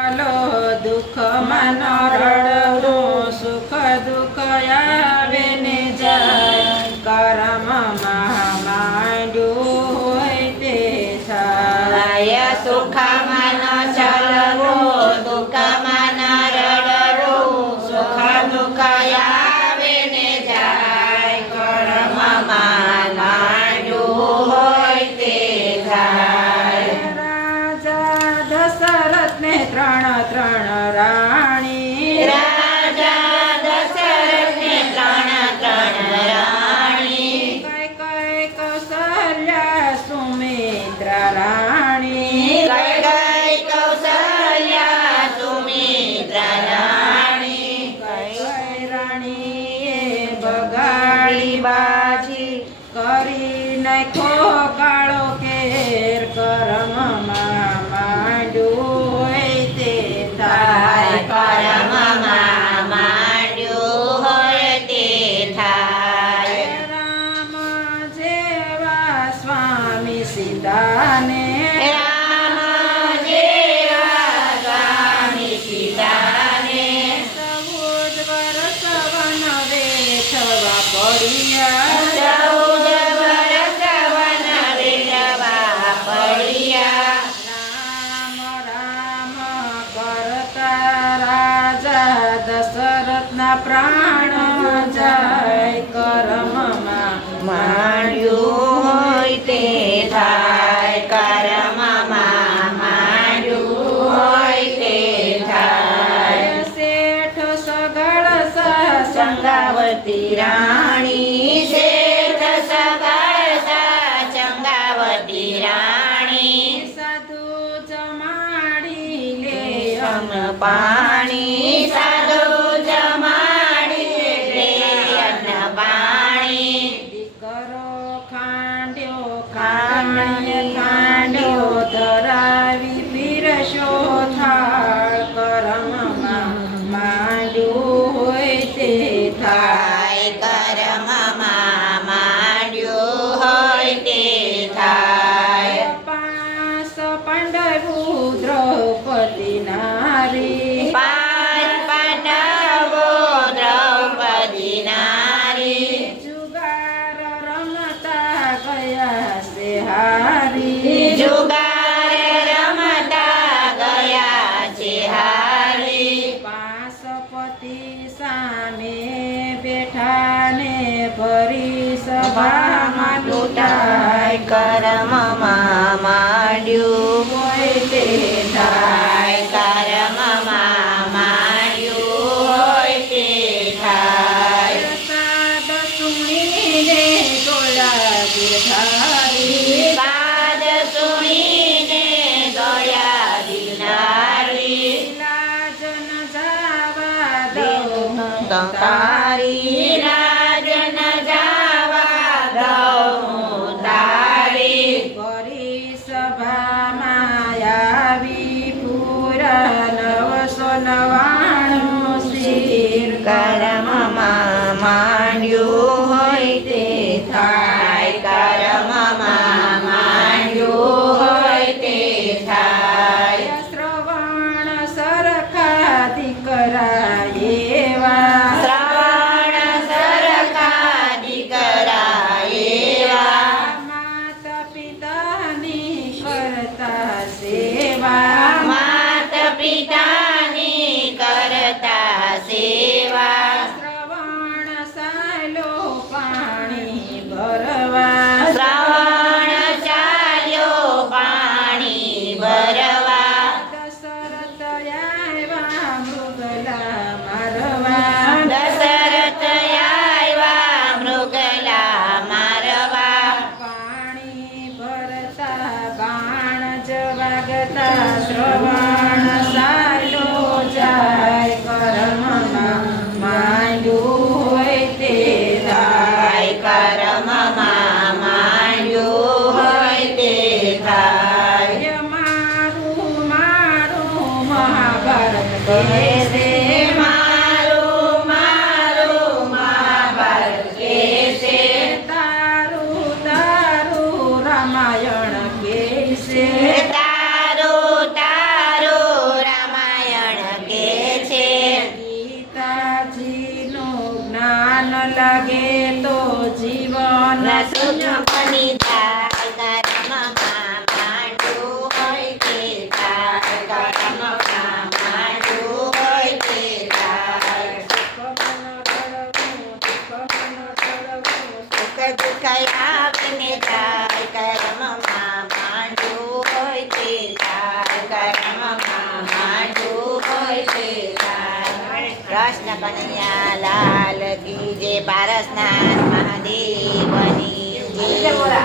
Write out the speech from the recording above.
ચાલો દુઃખમાં ન રડવું, સુખ દુઃખ આવે ને જાય, કર્મમાં માંડ્યું હોય તે થાય. સુખમાં ન ચાલવું, દુઃખમાં ન રડવું, સુખ દુઃખ આવે ને જાય, કર્મમાં માંડ્યું હોય તે થાય. રાજા દશરથને ત્રણ રાણી, રાજા દશરથને ત્રણ રાણી, કઈ કૌશલ્યા સુમિત્રા રાણી, કઈ કૌશલ્યા સુમિત્રા રાણી, કઈ રાણીએ બગાડી બાજી, કરી નાખ્યો કાળો કેર, કર્મમાં માંડ્યું હોય તે થાય. કર્મમાં માંડ્યું હોય તે થાય. રામ જેવા સ્વામી સીતાને, રામ જેવા સ્વામી સીતાને, 14 વર્ષ વન વેઠવા પડ્યા, 14 વર્ષ વન વેઠવા પડ્યા. રામ રામ કરતા રાજા દશરથના પ્રાણ જાય, કર્મમાં માંડ્યું હોય તે થાય. કર્મમાં માંડ્યું હોય તે થાય. શેઠ સગળ ચંગાવતી રાણી, શેઠ સગળ ચંગાવતી રાણી, સાધુ જમાડી લે અન્ન પાણી, સાધુ જમાડી લે અન્ન પાણી. દીકરો ખાંડ્યો ખાંડ્યો, ખાંડ્યો ધરાવી પીરસ્યો થાળ, કર્મમાં માંડ્યું હોય તે થાય. થાય. કર્મમાં માંડ્યું હોય તે થાય. 5 પાંડવો દ્રૌપદી નારી, 5 પાંડવો દ્રૌપદી નારી, જુગાર રમતા ગયા છે હારી, જુગાર રમતા ગયા છે હારી. 5 પતિ સામે બેઠા ને ભરી સભામાં લૂંટાય, કર્મમાં માંડ્યું હોય તે થાય. થાય. કર્મમાં માંડ્યું હોય તે થાય. પ્રસાદ સુણીને ગોળા બેઠારી, બાદ સુણીને ગયા દિલદારી, લાજ ન જાવા દઉં તારી રાજ ન જાવા દઉં તારી. કરી સભામાં આવી પૂરા 999 શિર, કર્મમાં માંડ્યું હોય તે થાય. કર્મમાં માંડ્યું હોય તે થાય. શ્રવણ સરખા દીકરા એવા, શ્રવણ સરખા દીકરા એવા, માતા પિતાની કરતા સેવા, માત પિતાની કરતા સેવા. શ્રવણ સાલો પાણી ભરવા, શ્રવણ ચાલ્યો પાણી ભરવા, દશરથ આવ્યા મૃગલા મારવા, દશરથ આવ્યા મૃગલા મારવા. પાણી ભરતા બાણ જ વાગતા, શ્રવણ સાલો જાય, કર્મમાં માંડ્યું હોય તે થાય. કર્મમાં માંડ્યું હોય તે થાય. મારું મારું મહાભારત કહે છે, મારું મારું મહાભારત કહેશે, તારું તારું રામાયણ કહેશે. તારું તારું રામાયણ કયા વિને થાય કર્મમાં માંડ્યું હોય તે થાય કર્મમાં માંડ્યું હોય તે થાય કૃષ્ણ કનૈયા લાલ કી જય પારસનાથ મહાદેવની જય